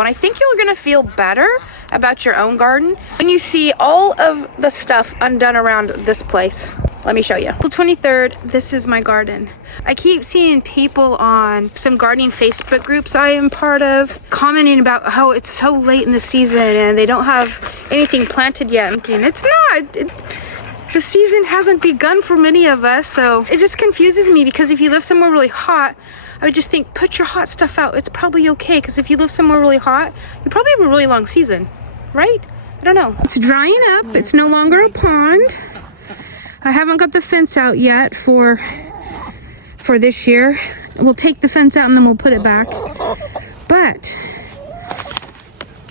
And I think you're gonna feel better about your own garden when you see all of the stuff undone around this place. Let me show you. April 23rd, this is my garden. I keep seeing people on some gardening Facebook groups I am part of commenting about how it's so late in the season and they don't have anything planted yet. I'm thinking, it's not. The season hasn't begun for many of us, so it just confuses me because if you live somewhere really hot, I would just think, put your hot stuff out. It's probably okay, because if you live somewhere really hot, you probably have a really long season, right? I don't know. It's drying up. It's no longer a pond. I haven't got the fence out yet for this year. We'll take the fence out and then we'll put it back. But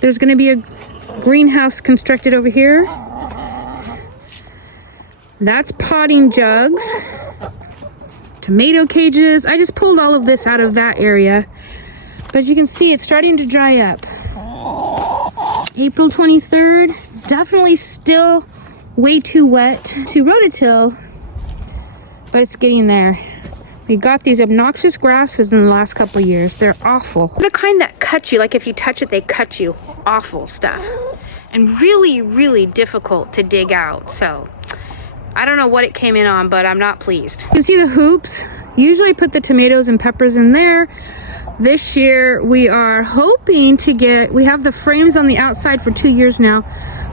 there's going to be a greenhouse constructed over here. That's potting jugs, tomato cages. I just pulled all of this out of that area. But as you can see, it's starting to dry up. April 23rd, definitely still way too wet to rototill, but it's getting there. We got these obnoxious grasses in the last couple of years. They're awful. The kind that cut you, like if you touch it, they cut you. Awful stuff. And really, really difficult to dig out. So I don't know what it came in on, but I'm not pleased. You can see the hoops. Usually put the tomatoes and peppers in there. This year we are hoping to get, we have the frames on the outside for 2 years now,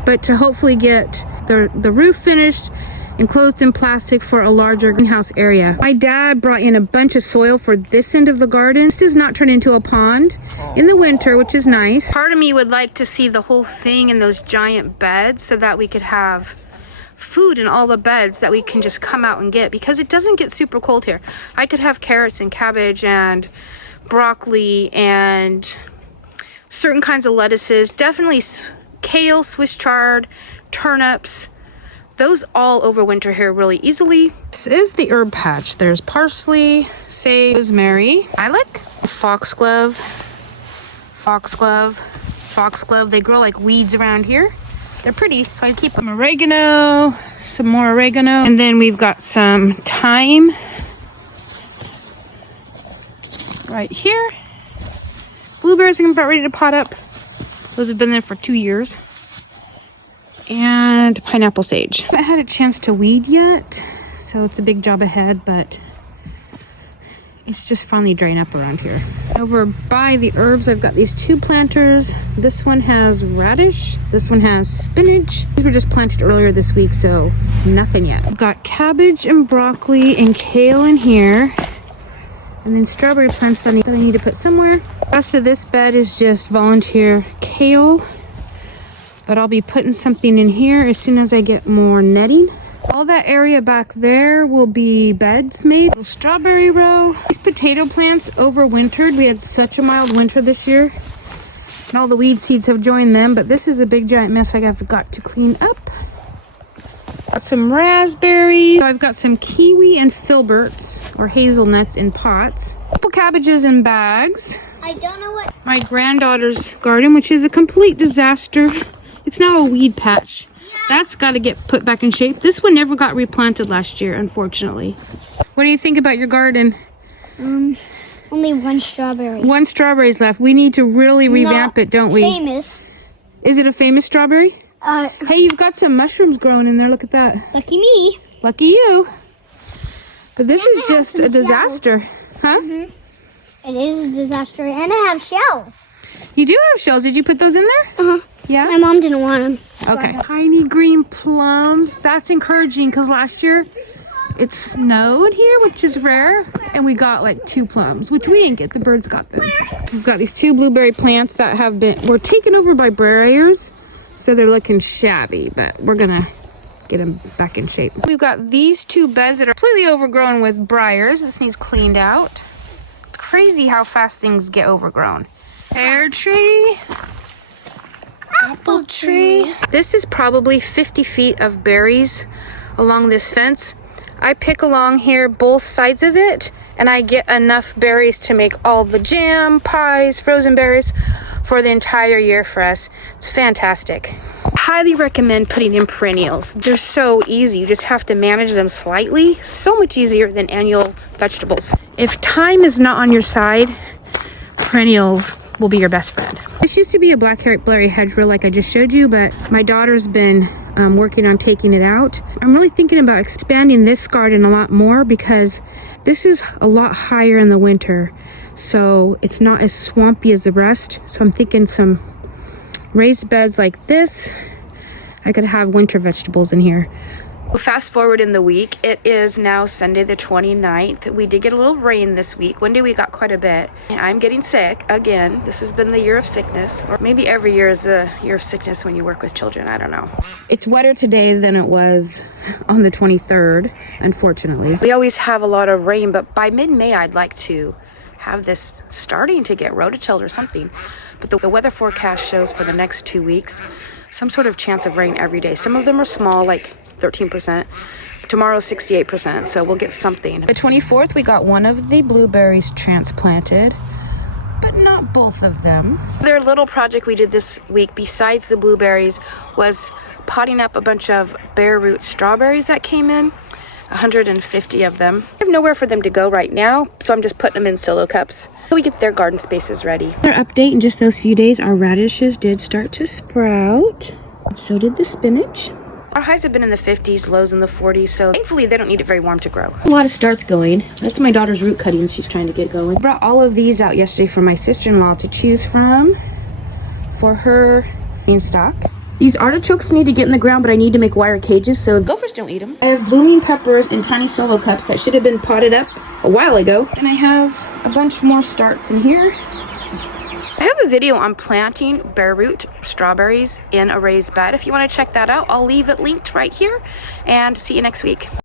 but to hopefully get the roof finished, enclosed in plastic for a larger greenhouse area. My dad brought in a bunch of soil for this end of the garden. This does not turn into a pond in the winter, which is nice. Part of me would like to see the whole thing in those giant beds so that we could have food in all the beds that we can just come out and get, because it doesn't get super cold here. I could have carrots and cabbage and broccoli and certain kinds of lettuces, definitely kale, Swiss chard, turnips. Those all overwinter here really easily. This is the herb patch. There's parsley, sage, rosemary, lilac, foxglove, foxglove, foxglove. They grow like weeds around here. They're pretty, so I keep them. Oregano, some more oregano, and then we've got some thyme right here. Blueberries are about ready to pot up. Those have been there for 2 years. And pineapple sage. I haven't had a chance to weed yet, so it's a big job ahead, but it's just finally drying up around here. Over by the herbs, I've got these 2 planters. This one has radish, this one has spinach. These were just planted earlier this week, so nothing yet. I've got cabbage and broccoli and kale in here, and then strawberry plants that I need to put somewhere. The rest of this bed is just volunteer kale, but I'll be putting something in here as soon as I get more netting. All that area back there will be beds made. Little strawberry row. These potato plants overwintered. We had such a mild winter this year, and all the weed seeds have joined them, but this is a big giant mess I've got to clean up. Got some raspberries. So I've got some kiwi and filberts or hazelnuts in pots. Couple cabbages in bags. I don't know what. My granddaughter's garden, which is a complete disaster. It's now a weed patch. That's got to get put back in shape. This one never got replanted last year, unfortunately. What do you think about your garden? Only 1 strawberry. 1 strawberry's left. We need to really revamp it, don't we? Famous. Is it a famous strawberry? Hey, you've got some mushrooms growing in there. Look at that. Lucky me. Lucky you. But this is just a disaster. Huh? It is a disaster. And I have shells. You do have shells. Did you put those in there? Yeah? My mom didn't want them. Okay. Tiny green plums. That's encouraging because last year it snowed here, which is rare. And we got like 2 plums, which we didn't get. The birds got them. We've got these 2 blueberry plants that were taken over by briars. So they're looking shabby, but we're gonna get them back in shape. We've got these 2 beds that are completely overgrown with briars. This needs cleaned out. It's crazy how fast things get overgrown. Pear tree. Apple tree. This is probably 50 feet of berries along this fence. I pick along here both sides of it, and I get enough berries to make all the jam, pies, frozen berries for the entire year for us. It's fantastic. Highly recommend putting in perennials. They're so easy. You just have to manage them slightly. So much easier than annual vegetables. If time is not on your side, perennials will be your best friend. This used to be a blackberry hedgerow like I just showed you, but my daughter's been working on taking it out. I'm really thinking about expanding this garden a lot more because this is a lot higher in the winter, so it's not as swampy as the rest. So I'm thinking some raised beds like this. I could have winter vegetables in here. Fast forward in the week, it is now Sunday the 29th. We did get a little rain this week. One day we got quite a bit. I'm getting sick again. This has been the year of sickness, or maybe every year is the year of sickness when you work with children. I don't know. It's wetter today than it was on the 23rd, unfortunately. We always have a lot of rain, but by mid-May I'd like to have this starting to get rototilled or something. But the weather forecast shows for the next 2 weeks some sort of chance of rain every day. Some of them are small, like 13%. Tomorrow's 68%, so we'll get something. The 24th, we got one of the blueberries transplanted, but not both of them. Their little project we did this week, besides the blueberries, was potting up a bunch of bare root strawberries that came in. 150 of them. I have nowhere for them to go right now, so I'm just putting them in solo cups so we get their garden spaces ready. Our update, in just those few days, our radishes did start to sprout. So did the spinach. Our highs have been in the 50s, lows in the 40s, so thankfully they don't need it very warm to grow. A lot of starts going. That's my daughter's root cuttings she's trying to get going. I brought all of these out yesterday for my sister-in-law to choose from for her beanstalk. These artichokes need to get in the ground, but I need to make wire cages so gophers don't eat them. I have blooming peppers in tiny solo cups that should have been potted up a while ago. And I have a bunch more starts in here. I have a video on planting bare root strawberries in a raised bed. If you want to check that out, I'll leave it linked right here, and see you next week.